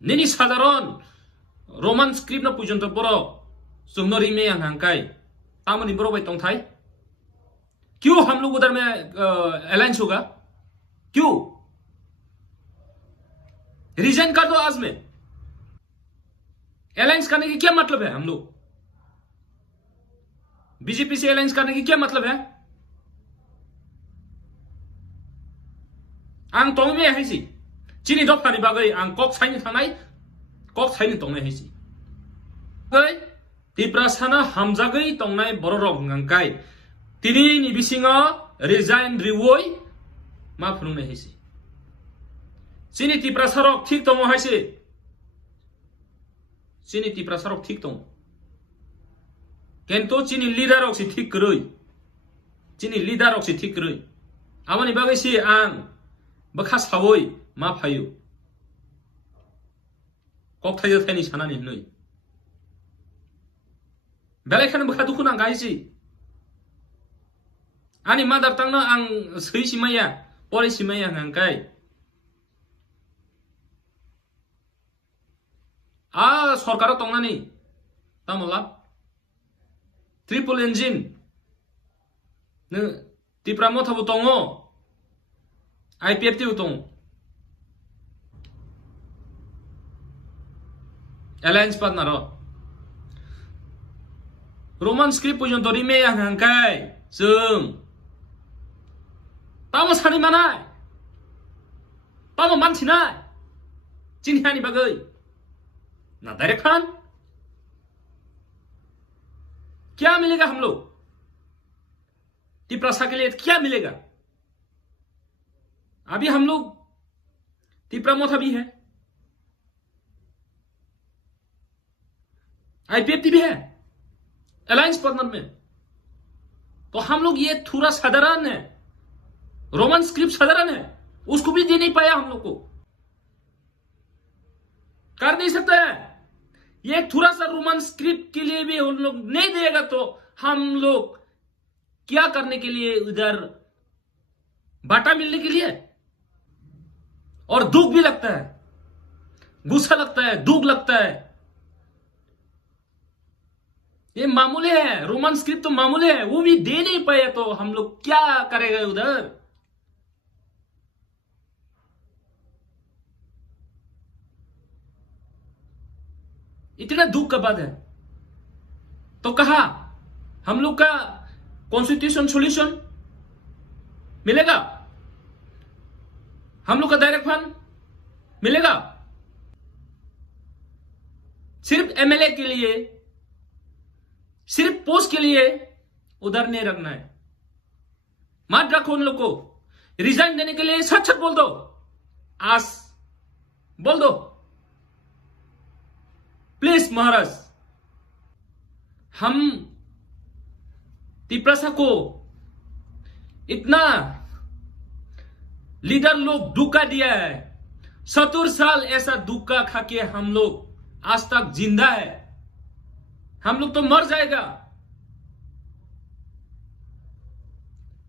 Nini sadaron Roman script na pujon to boro sumno rime yang hangkai tamani boro bai tong thai क्यों हम लोग उधर में alliance होगा क्यों रिजाइन कर दो आज में अलायंस करने की क्या मतलब है हम लोग बीजेपी से अलायंस करने की क्या मतलब है आं तोंग में है सी चीनी डॉप खानी बागई आं कॉक साइन थानाई कॉक साइन तोंग में है सी गई तिप्रासाना हमजागई तोंगनाई बरो रंग गंगाई तिनी नि बिसिङा रिजाइन रिवोय मा फुनुंनाय हैसि सिनि तिप्रासारक ठीक दङ हैसि सिनि तिप्रासारक ठीक दङ केन्तो चिनि लिडारक सि ठीक गरै चिनि लिडारक सि ठीक गरै आमानि बागै सि आं बखा सावै मा फायो कक थायो थायनि सानानि नै बेलायखान बखा दुखु नां गायसि Ani mother tongue na ang sui simaya, pori simaya hangkai. Sorkaro tonga ni, tamola. Triple engine. Ne tipramot habu tongo. IPFT utong. Alliance partner ro. Roman script pujon tori me hangkai. Sung. Tamo sani manai, tamo mansi nai, cini hani bagai, ना direct Khan, क्या मिलेगा हम लोग, तिप्रासा के लिए क्या मिलेगा, अभी हम लोग तिप्रामोथा भी है, आईपीएफटी भी है, अलायंस पार्टनर में, तो हम लोग ये थोड़ा साधारण है, रोमन स्क्रिप्ट साधारण है, उसको भी दे नहीं पाया हम लोग को, कर नहीं सकता है, ये थोड़ा सा रोमन स्क्रिप्ट के लिए भी उन लोग नहीं देगा तो हम लोग क्या करने के लिए उधर बाटा मिलने के लिए, और दुख भी लगता है, गुस्सा लगता है, दुख लगता है, ये मामूली है, रोमन स्क्रिप्ट तो मामूली है, वो भी दे नहीं पाए तो हम लोग क्या करेगा उधर। इतना दुख का बात है, तो कहा हम लोग का कॉन्स्टिट्यूशन सॉल्यूशन मिलेगा, हम लोग का डायरेक्ट फंड मिलेगा, सिर्फ एमएलए के लिए, सिर्फ पोस्ट के लिए उधर नहीं रखना है, मत रखो उन लोग को, रिजाइन देने के लिए सच सच बोल दो, आज बोल दो प्लीज महाराज, हम तिप्रासा को इतना लीडर लोग धोखा दिया है, 70 साल ऐसा धोखा खा के हम लोग आज तक जिंदा है, हम लोग तो मर जाएगा,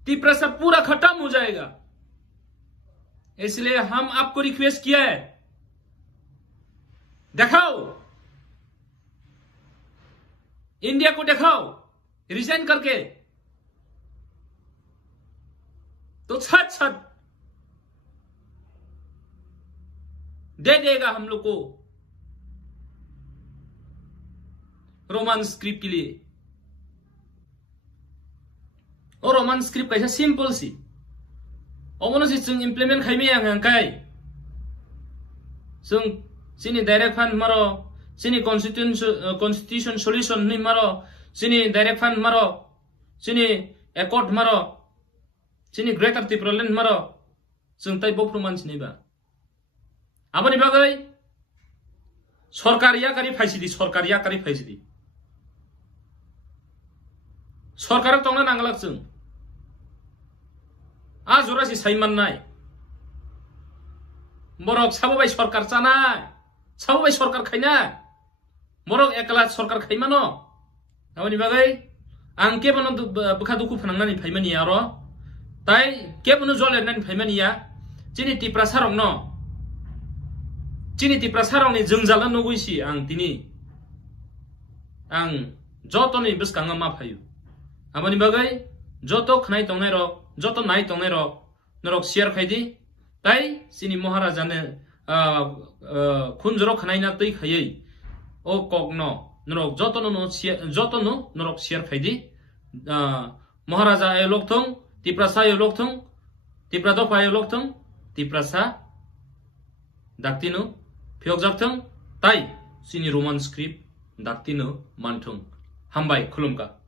तिप्रासा पूरा खत्म हो जाएगा, इसलिए हम आपको रिक्वेस्ट किया है, दिखाओ इंडिया को, दिखाओ रिजाइन करके, तो सच सच दे देगा हम लोग को रोमन स्क्रिप्ट के लिए, और रोमन स्क्रिप्ट कैसा सिंपल सी, और जों इम्प्लीमेंट खाइमे आंखाय, जों सिनी डायरेक्ट फंड मारो, सिनी कॉन्स्टिट्यूशन सॉल्यूशन नहीं मारो, सिनी डायरेक्ट फंड मारो, सिनी एकॉर्ड मारो, सिनी ग्रेटर त्रिपुरालैंड मारो, जों ताई बफ्रु मानसि नैबा आबानि बागै सरकारियाकारि फायसिदि, सरकारियाकारि फायसिदि सरकार तंना नांगलाक जों आ जरासि साइमाननाय बरक साबोबाय सरकार जानाय, साबोबाय सरकार खायनाय, बरक एकला सरकार खायमानो आबानि बागै आं केबनो बखा दुखु फोनांनानै फायमानिया र ताई केबनो जलेरनानै फायमानिया चिनि तिप्रासारक न chini tipra sarong ni jengjalan nugui si ang tini ang joto ni beskang ma phayu amani bagai joto khnai tongnai ro joto nai tongnai ro norok share khaidi tai sini maharaja ne khunjoro khnai na tui khayei o kokno norok joto no norok share khaidi maharaja e lokthong tiprasa e lokthong tiprado pa e lokthong tiprasa daktino phiokjakthong tai sini roman script daktino manthong hambai khulumka